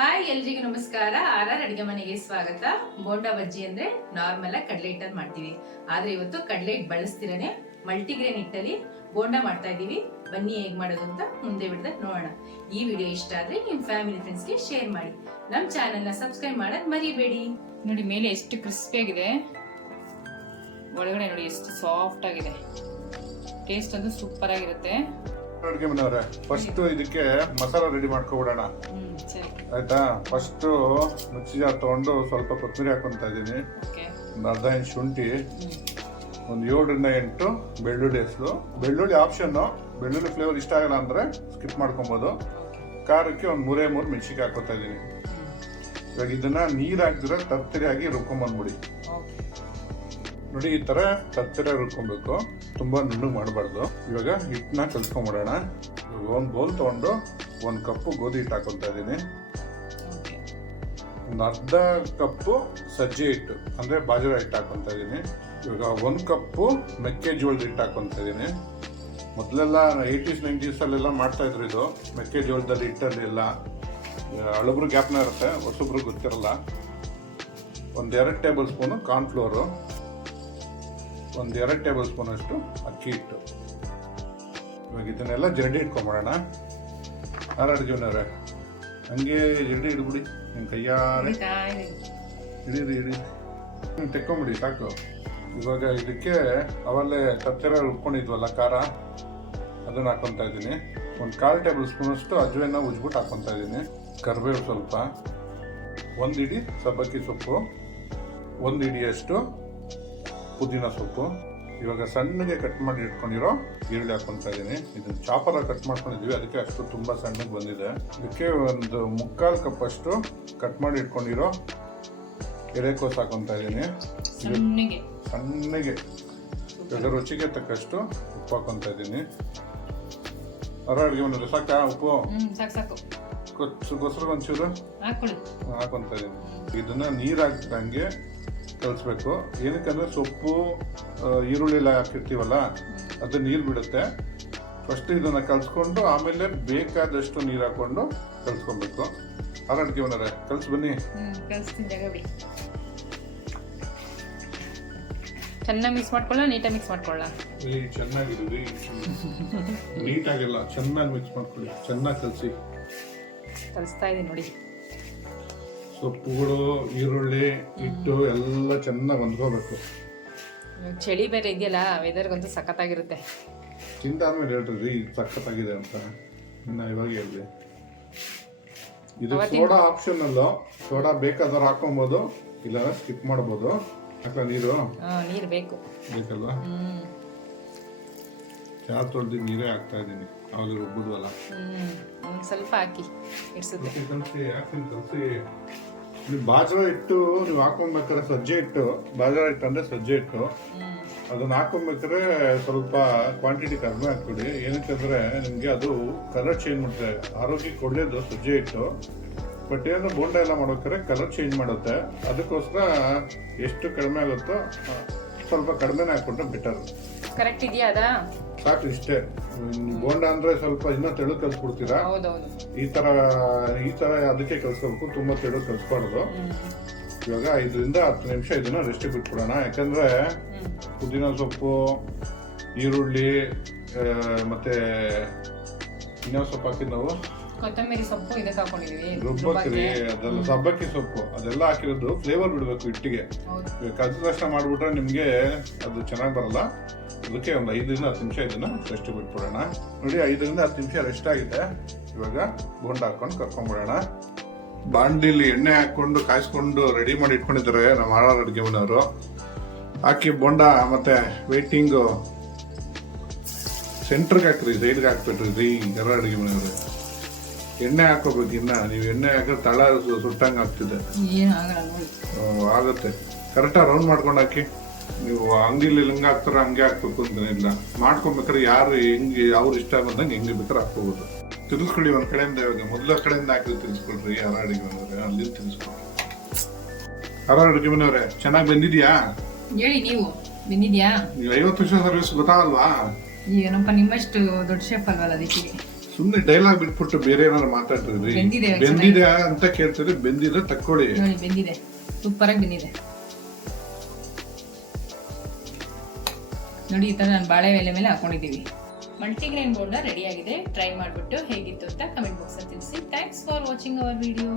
Hi ಎಲ್ರಿಗೂ ನಮಸ್ಕಾರ. R ಅಡಿಗೆ ಮನೆಗೆ ಸ್ವಾಗತ. ಬೋಂಡಾ ಬಜ್ಜಿ ಅಂದ್ರೆ ನಾರ್ಮಲ್ ಆಗಿ ಕಡಲೆ ಹಿಟ್ಟಲ್ಲಿ ಮಾಡ್ತೀವಿ, ಆದ್ರೆ ಇವತ್ತು ಕಡಲೆ ಹಿಟ್ಟು ಬಳಸ್ತಿರನೆ ಮಲ್ಟಿಗ್ರೇನ್ ಹಿಟ್ಟಲ್ಲಿ ಬೋಂಡಾ ಮಾಡ್ತಾ ಇದೀವಿ. ಬನ್ನಿ ಹೇಗ್ ಮಾಡೋದು ಅಂತ ಮುಂದೆ ಬಿಡದ ನೋಡೋಣ. ಈ ವಿಡಿಯೋ ಇಷ್ಟ ಆದ್ರೆ ನಿಮ್ ಫ್ಯಾಮಿಲಿ ಫ್ರೆಂಡ್ಸ್ಗೆ ಶೇರ್ ಮಾಡಿ, ನಮ್ ಚಾನೆಲ್ ನ ಸಬ್ಸ್ಕ್ರೈಬ್ ಮಾಡೋದ್ ಮರಿಬೇಡಿ. ನೋಡಿ ಮೇಲೆ ಎಷ್ಟು ಕ್ರಿಸ್ಪಿ ಆಗಿದೆ, ಒಳಗಡೆ ನೋಡಿ ಎಷ್ಟು ಸಾಫ್ಟ್ ಆಗಿದೆ. ಟೇಸ್ಟ್ ಅಂತೂ ಸೂಪರ್ ಆಗಿರುತ್ತೆ. ಅಡುಗೆ ಮನೆಯವರೇ, ಫಸ್ಟ್ ಇದಕ್ಕೆ ಮಸಾಲ ರೆಡಿ ಮಾಡ್ಕೊಬಿಡೋಣ. ಆಯ್ತಾ? ಫಸ್ಟ್ ಮಿಕ್ಸಿ ಜಾರ್ ತಗೊಂಡು ಸ್ವಲ್ಪ ಕೊತ್ತಂಬರಿ ಹಾಕೊಂತ ಇದ್ದೀನಿ, ಒಂದು ಅರ್ಧ ಇಂಚ್ ಶುಂಠಿ, ಒಂದು 7ರಿಂದ 8 ಬೆಳ್ಳುಳ್ಳಿ ಹೆಸರು. ಬೆಳ್ಳುಳ್ಳಿ ಆಪ್ಷನ್, ಬೆಳ್ಳುಳ್ಳಿ ಫ್ಲೇವರ್ ಇಷ್ಟ ಆಗಲ್ಲ ಅಂದ್ರೆ ಸ್ಕಿಪ್ ಮಾಡ್ಕೊಬೋದು. ಖಾರಕ್ಕೆ ಒಂದು 3 ಮೆಣಸಿಗೆ ಹಾಕೋತಾ ಇದ್ದೀನಿ. ಇವಾಗ ಇದನ್ನ ನೀರ್ ಹಾಕಿದ್ರೆ ತರ್ತರಿಯಾಗಿ ರುಬ್ಕೊಂಡ್ಬಂದ್ಬಿಡಿ. ನೋಡಿ, ಈ ತರ ತರ್ತರಿಯಾಗಿ ರುಬ್ಕೊಬೇಕು, ತುಂಬಾ ನುಣ್ಣಗೆ ಮಾಡಬಾರ್ದು. ಇವಾಗ ಹಿಟ್ಟನ್ನ ಕಲ್ಸ್ಕೊಂಡ್ಬಿಡೋಣ. ಒಂದು ಬೌಲ್ ತಗೊಂಡು 1 ಕಪ್ಪು ಗೋಧಿ ಹಿಟ್ಟು ಹಾಕೊತಾ ಇದ್ದೀನಿ, ಒಂದು ಅರ್ಧ ಕಪ್ಪು ಸಜ್ಜೆ ಹಿಟ್ಟು ಅಂದ್ರೆ ಬಾಜರಾ ಹಿಟ್ಟು ಹಾಕೊತಾ ಇದ್ದೀನಿ. ಇವಾಗ 1 ಕಪ್ಪು ಮೆಕ್ಕೆಜೋಳದ ಹಿಟ್ಟು ಹಾಕೊತಾ ಇದ್ದೀನಿ. ಮೊದಲೆಲ್ಲ 80s 90s ಅಲ್ಲೆಲ್ಲ ಮಾಡ್ತಾ ಇದ್ರು ಇದು ಮೆಕ್ಕೆಜೋಳದಲ್ಲಿ ಹಿಟ್ಟಲ್ಲಿ ಎಲ್ಲ. ಹಳಬ್ರು ಗ್ಯಾಪ್ನ ಇರುತ್ತೆ, ಹೊಸಬ್ರು ಗೊತ್ತಿರಲ್ಲ. ಒಂದು 2 ಟೇಬಲ್ ಸ್ಪೂನು ಕಾರ್ನ್ಫ್ಲೋರು, ಒಂದು 2 ಟೇಬಲ್ ಸ್ಪೂನ್ ಅಷ್ಟು ಅಕ್ಕಿ ಹಿಟ್ಟು. ಇವಾಗ ಇದನ್ನೆಲ್ಲ ಜರಡಿ ಇಟ್ಕೊಂಬಿಡೋಣ. ಅಡುಗೆನವ್ರೆ, ಹಂಗೆ ಜರಡಿ ಇಡ್ಬಿಡಿ, ನಿಮ್ಮ ಕೈಯಾರೆ ಹಿಡೀರಿ, ತೆಕ್ಕೊಂಬಿಡಿ ಸಾಕು. ಇವಾಗ ಇದಕ್ಕೆ ಅವಲ್ಲೇ ತತ್ತರ ರುಬ್ಕೊಂಡಿದ್ವಲ್ಲ ಖಾರ, ಅದನ್ನ ಹಾಕೊತಾ ಇದ್ದೀನಿ. ಒಂದು 1/4 ಟೇಬಲ್ ಸ್ಪೂನ್ ಅಷ್ಟು ಅಜ್ವಾನ ಉಜ್ಬಿಟ್ಟು ಹಾಕೊತಾ ಇದ್ದೀನಿ. ಕರಿಬೇವು ಸ್ವಲ್ಪ, 1 ಹಿಡಿ ಸಬ್ಬಕ್ಕಿ ಸೊಪ್ಪು, 1 ಹಿಡಿಯಷ್ಟು ಪುದೀನ ಸೊಪ್ಪು. ಇವಾಗ ಸಣ್ಣಗೆ ಕಟ್ ಮಾಡಿ ಇಟ್ಕೊಂಡಿರೋ ಈರುಳ್ಳಿ ಹಾಕೊತಾ ಇದ್ದೀನಿ. ಇದನ್ನ ಚಾಪರ ಕಟ್ ಮಾಡ್ಕೊಂಡಿದ್ವಿ, ಅದಕ್ಕೆ ಅಷ್ಟು ತುಂಬಾ ಸಣ್ಣಗೆ ಬಂದಿದೆ. ಇದಕ್ಕೆ ಒಂದು 1/4 ಕಪ್ ಅಷ್ಟು ಕಟ್ ಮಾಡಿ ಇಟ್ಕೊಂಡಿರೋ ಎಲೆಕೋಸು ಹಾಕೊತಾ ಇದ್ದೀನಿ ಸಣ್ಣಗೆ. ಇವಾಗ ರುಚಿಗೆ ತಕ್ಕಷ್ಟು ಉಪ್ಪು ಹಾಕೊತಾ ಇದ್ದೀನಿ. ಅಡುಗೆ ಮನೆ ಸಾಕಾ ಉಪ್ಪು? ಗೊಸರು ಒಂಚೂರು ಹಾಕೊತಾ ಇದ್ದೀನಿ. ಇದನ್ನ ನೀರ್ ಹಾಕ್ದಂಗೆ ಕಲಿಸ್ಬೇಕು. ಏನಕ್ಕಂದ್ರೆ ಸೊಪ್ಪು ಈರುಳ್ಳಿ ಎಲ್ಲ ಹಾಕಿರ್ತೀವಲ್ಲ, ಅದು ನೀರು ಬಿಡುತ್ತೆ. ಫಸ್ಟ್ ಇದನ್ನ ಕಲ್ಸ್ಕೊಂಡು ಆಮೇಲೆ ಬೇಕಾದಷ್ಟು ನೀರು ಹಾಕೊಂಡು ಕಲ್ಸ್ಕೊಬೇಕು. ಅಡುಗೆ ಮನೆಯವರೇ, ಕಲ್ಸಿ ಬನ್ನಿ. ಚೆನ್ನಾಗಿ ಮಿಕ್ಸ್ ಮಾಡ್ಕೊಳ್ಳ, ನೀಟಾಗಿ ಮಿಕ್ಸ್ ಮಾಡ್ಕೊಳ್ಳ. ಚೆನ್ನಾಗಿರಿ, ನೀಟಾಗಿಲ್ಲ, ಚೆನ್ನಾಗಿ ಮಿಕ್ಸ್ ಮಾಡ್ಕೊಳ್ಳಿ. ಚೆನ್ನಾಗಿ ಕಲಿಸ್ತಾ ಇದೀನಿ ನೋಡಿ. ಸೊಪ್ಪುಗಳು, ಈರುಳ್ಳಿ, ಹಿಟ್ಟು ಎಲ್ಲ ಚೆನ್ನಾಗಿ ಹೊಂದ್ಕೋಬೇಕು. ಚಳಿ ಬೇರೆ ಇದೆಯಲ್ಲ, ವೆದರ್ಗಂತೂ ಸಖತ್ತಾಗಿರುತ್ತೆ. ತಿಂದಾದ್ಮೇಲೆ ಹೇಳ್ರಿ ಸಖತ್ತಾಗಿದೆ ಅಂತ. ಇನ್ನ ಇವಾಗ ಹೇಳ್ರಿ. ಇದು ಸೋಡಾ ಆಪ್ಷನಲ್, ಸೋಡಾ ಬೇಕಾದ್ರೆ ಹಾಕೊಬಹುದು, ಇಲ್ಲ ಸ್ಕಿಪ್ ಮಾಡಬಹುದು. ಯಾಕಂದ್ರೆ ನೀರು ಬೇಕು ಬೇಕಲ್ವಾ? ಚಾ ತೊಳ್ದು ನೀರೇ ಹಾಕ್ತಾ ಇದ್ದೀನಿ, ಅವಾಗ ರುಬ್ಬಿದ್ವಲ್ಲ. ಸ್ವಲ್ಪ ಹಾಕಿ ಕಲಸಿ. ನೀವು ಬಾಜರಾ ಹಿಟ್ಟು ನೀವು ಹಾಕೊಬೇಕಾದ್ರೆ ಸಜ್ಜೆ ಹಿಟ್ಟು, ಬಾಜರಾ ಹಿಟ್ಟು ಅಂದ್ರೆ ಸಜ್ಜೆ ಹಿಟ್ಟು, ಅದನ್ನ ಹಾಕೊಬೇಕಾದ್ರೆ ಸ್ವಲ್ಪ ಕ್ವಾಂಟಿಟಿ ಕಡಿಮೆ ಹಾಕ್ಬಿಡಿ. ಏನಕ್ಕಂದ್ರೆ ನಿಮ್ಗೆ ಅದು ಕಲರ್ ಚೇಂಜ್ ಮಾಡುತ್ತೆ. ಆರೋಗ್ಯಕ್ಕೆ ಒಳ್ಳೇದು ಸಜ್ಜೆ ಹಿಟ್ಟು, ಬಟ್ ಏನು ಬೋಂಡ ಎಲ್ಲ ಮಾಡ್ಬೇಕಾದ್ರೆ ಕಲರ್ ಚೇಂಜ್ ಮಾಡುತ್ತೆ. ಅದಕ್ಕೋಸ್ಕರ ಎಷ್ಟು ಕಡಿಮೆ ಆಗುತ್ತೋ ಸ್ವಲ್ಪ ಕಡಿಮೆನೇ ಹಾಕೊಂಡ್ರೆ ಬೆಟರ್. ಕರೆಕ್ಟ್ ಇದೆಯಾ? ಅದ ಸಾಕು, ಇಷ್ಟೇ. ಬೋಂಡ ಅಂದ್ರೆ ಸ್ವಲ್ಪ ಇನ್ನೂ ತೆಳು ಕಲ್ಸ್ಬಿಡ್ತೀರಾ. ಈ ತರ ಅದಕ್ಕೆ ಕಲ್ಸ್ಕೋಬೇಕು, ತುಂಬಾ ತೆಳು ಕಲ್ಸ್ಬಾರ್ದು. ಇವಾಗ 5ರಿಂದ 10 ನಿಮಿಷ ಇದನ್ನ ರೆಸ್ಟ್ ಬಿಟ್ಬಿಡೋಣ. ಯಾಕಂದ್ರೆ ಪುದೀನ ಸೊಪ್ಪು, ಈರುಳ್ಳಿ, ಮತ್ತೆ ಇನ್ನೂ ಸೊಪ್ಪು ಹಾಕಿದ್ ನಾವು ಕೊತ್ತಂಬರಿ ಸೊಪ್ಪು ಇದಕ್ಕೆ ಹಾಕೊಂಡಿದೀವಿ. ರುಬ್ಬಕ್ರಿ, ಅದೆಲ್ಲ ಸಬ್ಬಕ್ಕಿ ಸೊಪ್ಪು ಅದೆಲ್ಲ ಹಾಕಿರೋದು ಫ್ಲೇವರ್ ಬಿಡ್ಬೇಕು ಹಿಟ್ಟಿಗೆ. ಕಲ್ಸಿದ ತಕ್ಷಣ ಮಾಡ್ಬಿಟ್ರೆ ನಿಮ್ಗೆ ಅದು ಚೆನ್ನಾಗಿ ಬರಲ್ಲ. ಅದಕ್ಕೆ ಒಂದು 5ರಿಂದ 10 ನಿಮಿಷ ಇದನ್ನ ರೆಸ್ಟ್ ಬಿಟ್ಬಿಡೋಣ. ನೋಡಿ, 5ರಿಂದ 10 ನಿಮಿಷ ರೆಸ್ಟ್ ಆಗಿದೆ. ಇವಾಗ ಬೋಂಡ ಹಾಕೊಂಡು ಕರ್ಕೊಂಡ್ಬಿಡೋಣ. ಬಾಂಡಿಲಿ ಎಣ್ಣೆ ಹಾಕೊಂಡು ಕಾಯಿಸ್ಕೊಂಡು ರೆಡಿ ಮಾಡಿ ಇಟ್ಕೊಂಡಿದ್ದಾರೆ ನಮ್ಮ ಅಡುಗೆ ಮನೆಯವರು. ಹಾಕಿ ಬೋಂಡ ಮತ್ತೆ ವೇಟಿಂಗು ಸೆಂಟ್ರಿಗೆ ಹಾಕ್ರಿ, ಸೈಡ್ಗೆ ಹಾಕ್ಬಿಟ್ರಿ. ಅಡುಗೆ ಮನೆಯವರು ಎಣ್ಣೆ ಹಾಕೋಬೇಕು. ಇನ್ನ ನೀವು ಎಣ್ಣೆ ಹಾಕಿದ್ರೆ ತಳ ಸುಟ್ಟಂಗೆ ಆಗ್ತಿದೆ. ಆಗುತ್ತೆ. ಕರೆಕ್ಟಾಗಿ ರೌಂಡ್ ಮಾಡ್ಕೊಂಡು ಹಾಕಿ. ನೀವು ಅಂಗಡಿಲಿ ಹೆಂಗೆ ಹಾಕ್ತಾರ ಹಂಗೆ ಹಾಕ್ಬೇಕು ಅಂತೇನಿಲ್ಲ. ಮಾಡ್ಕೊಬೇಕಾದ್ರೆ ಯಾರು ಹೆಂಗೆ ಅವ್ರು ಇಷ್ಟ ಬಂದಂಗೆ ಹೆಂಗೆ ಬೇಕಾದ್ರೆ ಹಾಕ್ಕೋಬೋದು. ತಿರ್ಸ್ಕೊಳ್ಳಿ ಒಂದ್ ಕಡೆಯಿಂದ. ಇವಾಗ ಮೊದಲ ಕಡೆಯಿಂದ ಹಾಕಿ ತಿರ್ಸ್ಕೊಳ್ರಿ. ಅಡುಗೆ ಮನೆಯವ್ರೆ, ಅಲ್ಲಿ ತಿರ್ಸ್ಕೊಳ್ರಿ. ಅಡುಗೆ ಮನೆಯವ್ರೆ, ಚೆನ್ನಾಗಿ ಬಂದಿದ್ಯಾ? ಹೇಳಿ, ನೀವು ಬಂದಿದ್ಯಾ? ನೀವು 50 ವರ್ಷ ಸರ್ವಿಸ್ ಗೊತ್ತಾಗಲ್ವಾ? ಏನಪ್ಪ, ನಿಮ್ಮಷ್ಟು ದೊಡ್ಡ ಶೆಫ್ ಅಲ್ವಲ್ಲ ಅದಕ್ಕೆ. ಸುಮ್ಮನೆ ಡೈಲಾಗ್ ಬಿಟ್ಬಿಟ್ಟು ಬೇರೆ ಏನಾದ್ರು ಮಾತಾಡ್ತಿದ್ರಿ. ಬೆಂದಿದೆ ಬೆಂದಿದೆ ಅಂತ ಕೇಳ್ತಿದ್ರೆ ಬೆಂದಿದೆ ತಕ್ಕೊಳ್ಳಿ. ನೋಡಿ ಬೆಂದಿದೆ, ಸೂಪರ್ ಆಗಿ ಬೆಂದಿದೆ ನೋಡಿ. ಈ ತರ ನಾನು ಬಾಳೆ ಎಲೆ ಮೇಲೆ ಹಾಕೊಂಡಿದ್ದೀವಿ. ಮಲ್ಟಿಗ್ರೇನ್ ಬೋಂಡ ರೆಡಿ ಆಗಿದೆ. ಟ್ರೈ ಮಾಡಿಬಿಟ್ಟು ಹೇಗಿತ್ತು ಅಂತ ಕಮೆಂಟ್ ಬಾಕ್ಸ್ ಅಲ್ಲಿ ತಿಳಿಸಿ. Thanks for watching our video.